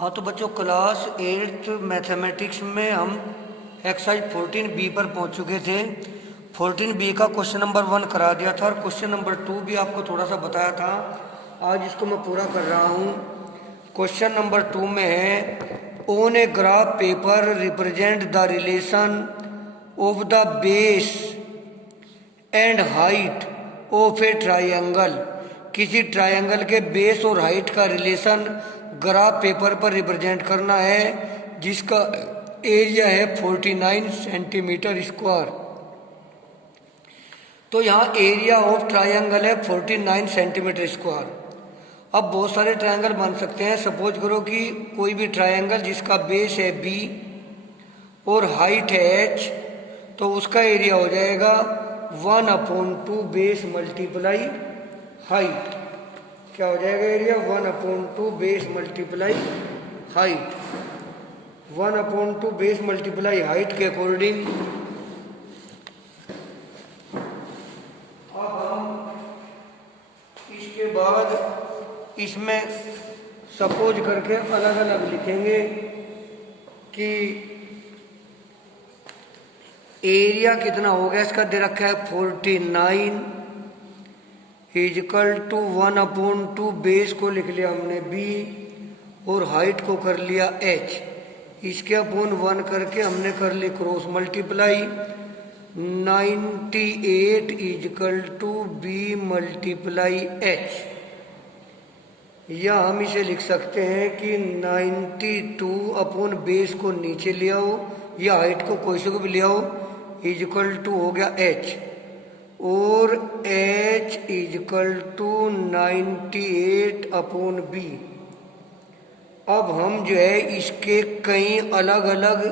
हाँ तो बच्चों क्लास 8th मैथमेटिक्स में हम एक्सरसाइज 14B पर पहुंच चुके थे। 14B का क्वेश्चन नंबर 1 करा दिया था और क्वेश्चन नंबर 2 भी आपको थोड़ा सा बताया था। आज इसको मैं पूरा कर रहा हूँ। क्वेश्चन नंबर 2 में है on a graph paper represent the relation of the base and height of A triangle. किसी ट्राइंगल के बेस और हाइट का रिलेशन ग्राफ पेपर पर रिप्रेजेंट करना है जिसका एरिया है 49 सेंटीमीटर स्क्वायर। तो यहाँ एरिया ऑफ ट्राइंगल है 49 सेंटीमीटर स्क्वायर। अब बहुत सारे ट्राइंगल बन सकते हैं। सपोज करो कि कोई भी ट्राइंगल जिसका बेस है बी और हाइट है एच, तो उसका एरिया हो जाएगा 1/2 बेस मल्टीप्लाई हाइट। क्या हो जाएगा area? 1/2 base multiply height. 1/2 base multiply height के अकॉर्डिंग अब हम इसके बाद इसमें सपोज करके अलग अलग लिखेंगे कि एरिया कितना हो गया। इसका दे रखा है 49 इजकल टू 1/2 बेस को लिख लिया हमने बी और हाइट को कर लिया एच। इसके अपॉन 1 करके हमने कर ली cross multiply 98 equal to B multiply H. या हम इसे लिख सकते हैं कि 92 अपॉन बेस को नीचे ले आओ या हाइट को कोई से को भी ले आओ इजकल टू हो गया एच और h equal to 98 upon B. अब हम जो है इसके कई अलग अलग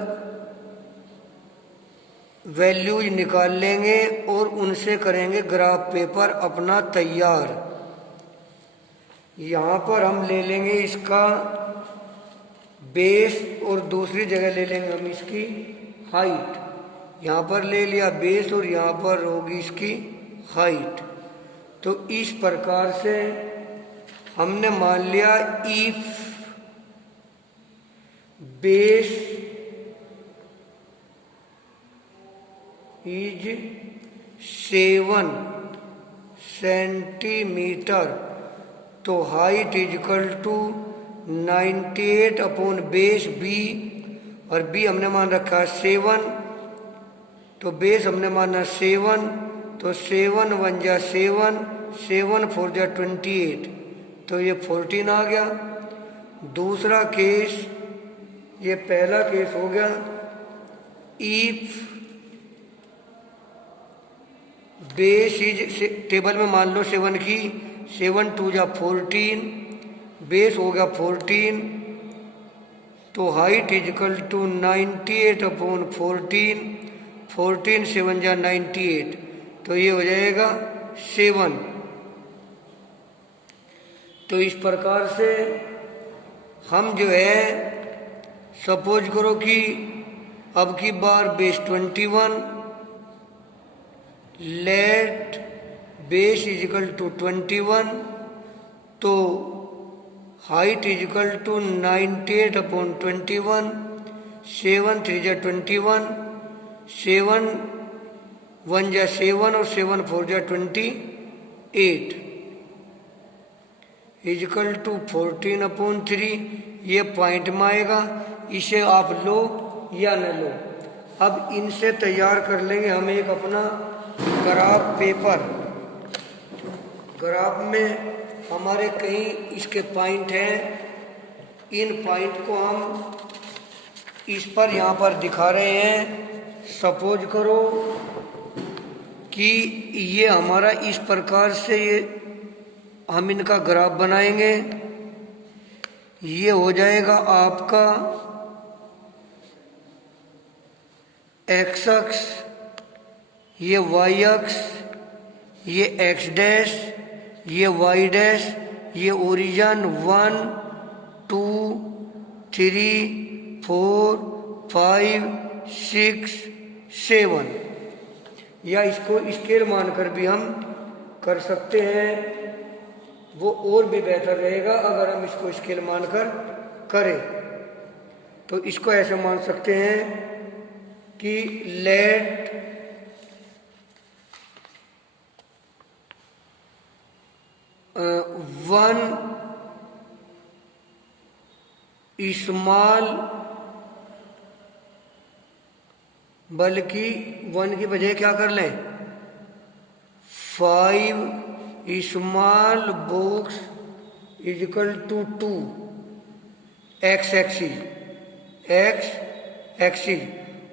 वैल्यूज निकाल लेंगे और उनसे करेंगे ग्राफ पेपर अपना तैयार। यहाँ पर हम ले लेंगे इसका बेस और दूसरी जगह ले लेंगे हम इसकी हाइट। यहाँ पर ले लिया बेस और यहाँ पर होगी इसकी हाइट। तो इस प्रकार से हमने मान लिया इफ बेस इज 7 सेंटीमीटर तो height equal to 98 upon base B और बी हमने मान रखा 7 तो बेस हमने माना 7 तो 7 1 जा 7 7 4 जा 28 तो ये 14 आ गया। दूसरा केस, ये पहला केस हो गया इफ बेस इज टेबल में मान लो 7 की 7 2 जा 14 बेस हो गया 14 तो हाइट इजकल टू 98 अपॉन 14 7 जा 98 तो ये हो जाएगा 7। तो इस प्रकार से हम जो है सपोज करो कि अब की बार base 21 let base equal to 21 तो हाइट इजिकल टू 98 अपॉन 21 7 3 जा 21 7 1 जा 7 और 7 4 जा 28 इजकल टू 14 अपॉन 3। ये पॉइंट में आएगा। इसे आप लो या न लो। अब इनसे तैयार कर लेंगे हम एक अपना ग्राफ पेपर। ग्राफ में हमारे कई इसके पॉइंट हैं। इन पॉइंट को हम इस पर यहाँ पर दिखा रहे हैं। सपोज करो कि ये हमारा इस प्रकार से ये हम इनका ग्राफ बनाएंगे। ये हो जाएगा आपका एक्स अक्ष, ये वाई अक्ष, ये एक्स डैश, ये वाई डैश, ये ओरिजिन 1 2 3 4 5 6 7 या इसको स्केल मानकर भी हम कर सकते हैं। वो और भी बेहतर रहेगा अगर हम इसको स्केल मानकर करे। तो इसको ऐसे मान सकते हैं कि लेट वन स्मॉल, बल्कि वन की बजाय क्या कर लें, 5 small box equal to 2 X axis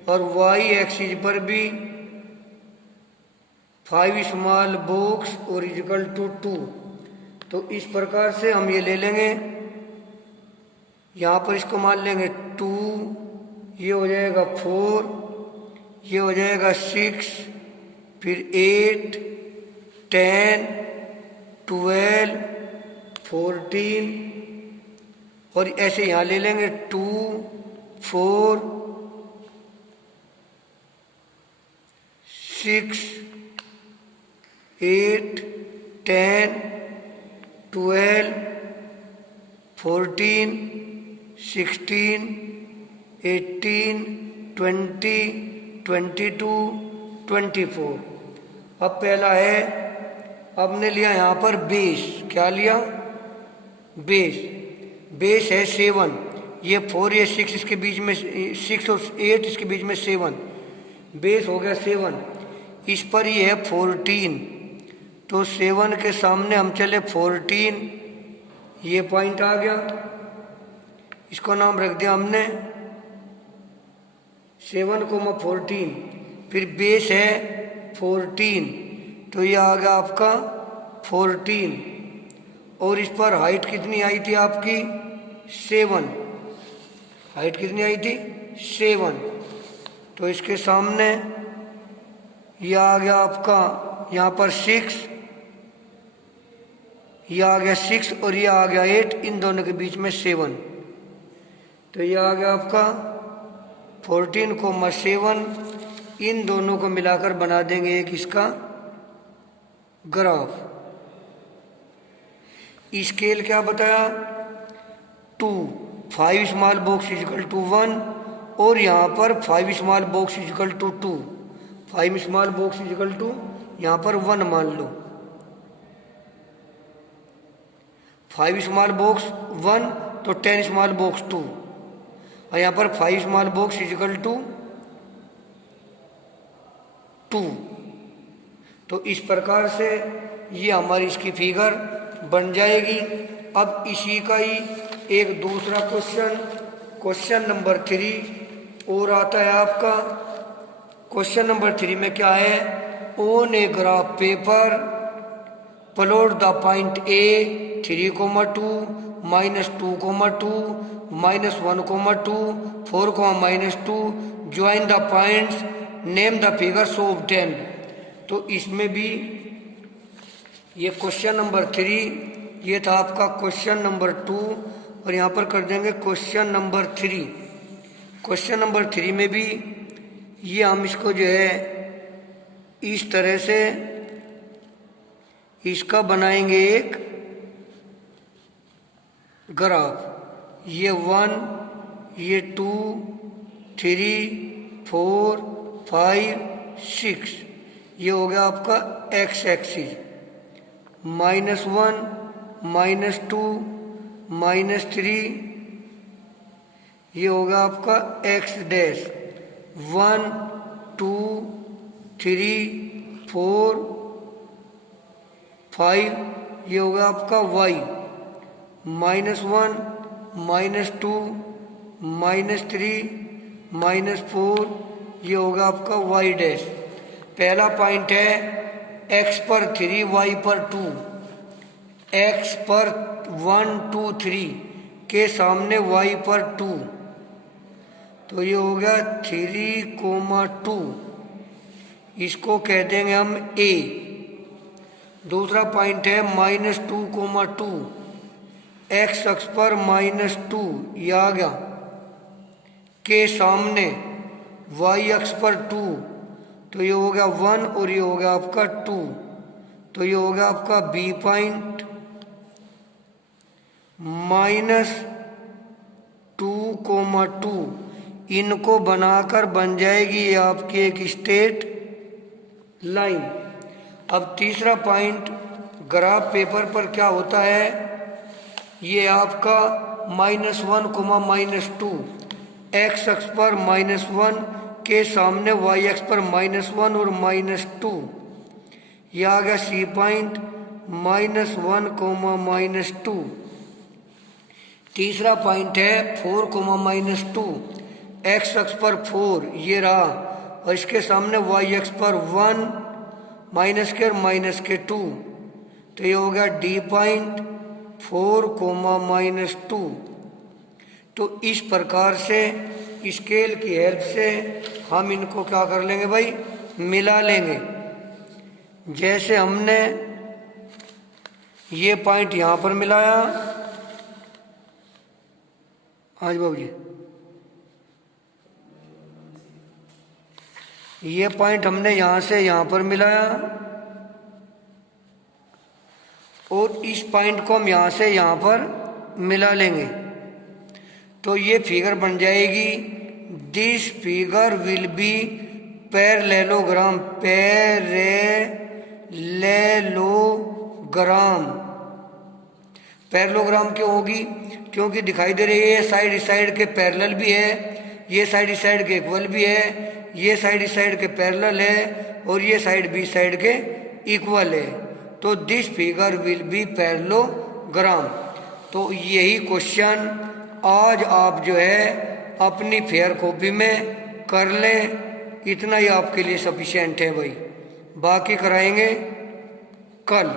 और वाई एक्सिस पर भी 5 स्मॉल बॉक्स और इजिकल टू 2। तो इस प्रकार से हम ये ले लेंगे, यहाँ पर इसको मान लेंगे 2, ये हो जाएगा 4, ये हो जाएगा 6, फिर 8, 10, 12, 14 और ऐसे यहाँ ले लेंगे 2, 4, 6, 8, 10, 12, 14, 16, 18, 20, 22, 24। अब पहला है, आपने लिया यहाँ पर बेस, क्या लिया, बेस है 7, ये 4 ये 6 इसके बीच में 6 और 8 इसके बीच में 7, बेस हो गया 7। इस पर ये है 14, तो 7 के सामने हम चले 14, ये पॉइंट आ गया, इसको नाम रख दिया हमने 7,14। फिर बेस है 14, तो ये आ गया आपका 14 और इस पर हाइट कितनी आई थी आपकी 7, हाइट कितनी आई थी 7, तो इसके सामने ये आ गया आपका यहाँ पर 6, ये आ गया 6 और ये आ गया 8, इन दोनों के बीच में 7, तो ये आ गया आपका 14,7, इन दोनों को मिलाकर बना देंगे एक इसका ग्राफ। स्केल क्या बताया 2, 5 स्मॉल बॉक्स इजिकल टू 1 और यहाँ पर 5 small box equal to 2, 5 small box equal to यहाँ पर 1 मान लो, 5 स्मॉल बॉक्स 1 तो 10 स्मॉल बॉक्स 2 और यहाँ पर 5 स्मॉल बॉक्स इजिकल टू 2। तो इस प्रकार से ये हमारी इसकी फिगर बन जाएगी। अब इसी का ही एक दूसरा क्वेश्चन नंबर 3 और आता है आपका। क्वेश्चन नंबर 3 में क्या है, on a graph paper plot the point A 3,2, -2,2, -1,2, 4, -2, join the points, name the figures of 10। तो इसमें भी ये क्वेश्चन नंबर 3, ये था आपका क्वेश्चन नंबर 2 और यहाँ पर कर देंगे क्वेश्चन नंबर 3। क्वेश्चन नंबर 3 में भी ये हम इसको जो है इस तरह से इसका बनाएंगे एक ग्राफ, ये 1, ये 2, 3, 4, 5, 6, ये हो गया आपका एक्स एक्सिस, -1, -2, -3, ये होगा आपका एक्स डैश, 1, 2, 3, 4, 5, ये होगा आपका वाई, -1, -2, -3, -4, ये होगा आपका वाई डैश। पहला पॉइंट है x पर 3, y पर 2, x पर 1, 2, 3 के सामने y पर 2, तो ये हो गया 3,2, इसको कह देंगे हम a। दूसरा पॉइंट है -2,2, x अक्ष पर -2, ये आ गया, के सामने y अक्ष पर 2, तो ये हो गया 1 और ये हो गया आपका 2, तो ये हो गया आपका बी पॉइंट, 2,2 इनको बनाकर बन जाएगी ये आपकी एक स्ट्रेट लाइन। अब तीसरा पॉइंट, ग्राफ पेपर पर क्या होता है, ये आपका -1, -2, एक्स अक्ष पर -1 के सामने वाई अक्ष पर -1 और -2, यह आ गया सी पॉइंट, -1, -2। तीसरा पॉइंट है 4, -2, एक्स अक्ष पर 4 ये रहा, और इसके सामने वाई अक्ष पर 1 -2, तो ये हो गया डी पॉइंट 4, -2। तो इस प्रकार से स्केल की हेल्प से हम इनको क्या कर लेंगे भाई, मिला लेंगे। जैसे हमने ये पॉइंट यहाँ पर मिलाया, आज बाबू जी ये पॉइंट हमने यहाँ से यहाँ पर मिलाया, और इस पॉइंट को हम यहाँ से यहाँ पर मिला लेंगे, तो ये फिगर बन जाएगी। This figure will be parallelogram, parallelogram क्यों होगी, क्योंकि दिखाई दे रही है ये साइड इस साइड के पैरेलल भी है, ये साइड इस साइड के इक्वल भी है, ये साइड इस साइड के पैरेलल है, और ये साइड भी इस साइड के इक्वल है। तो this figure will be parallelogram. तो यही क्वेश्चन आज आप जो है अपनी फेयर कॉपी में कर लें, इतना ही आपके लिए सफिशिएंट है भाई, बाकी कराएंगे कल।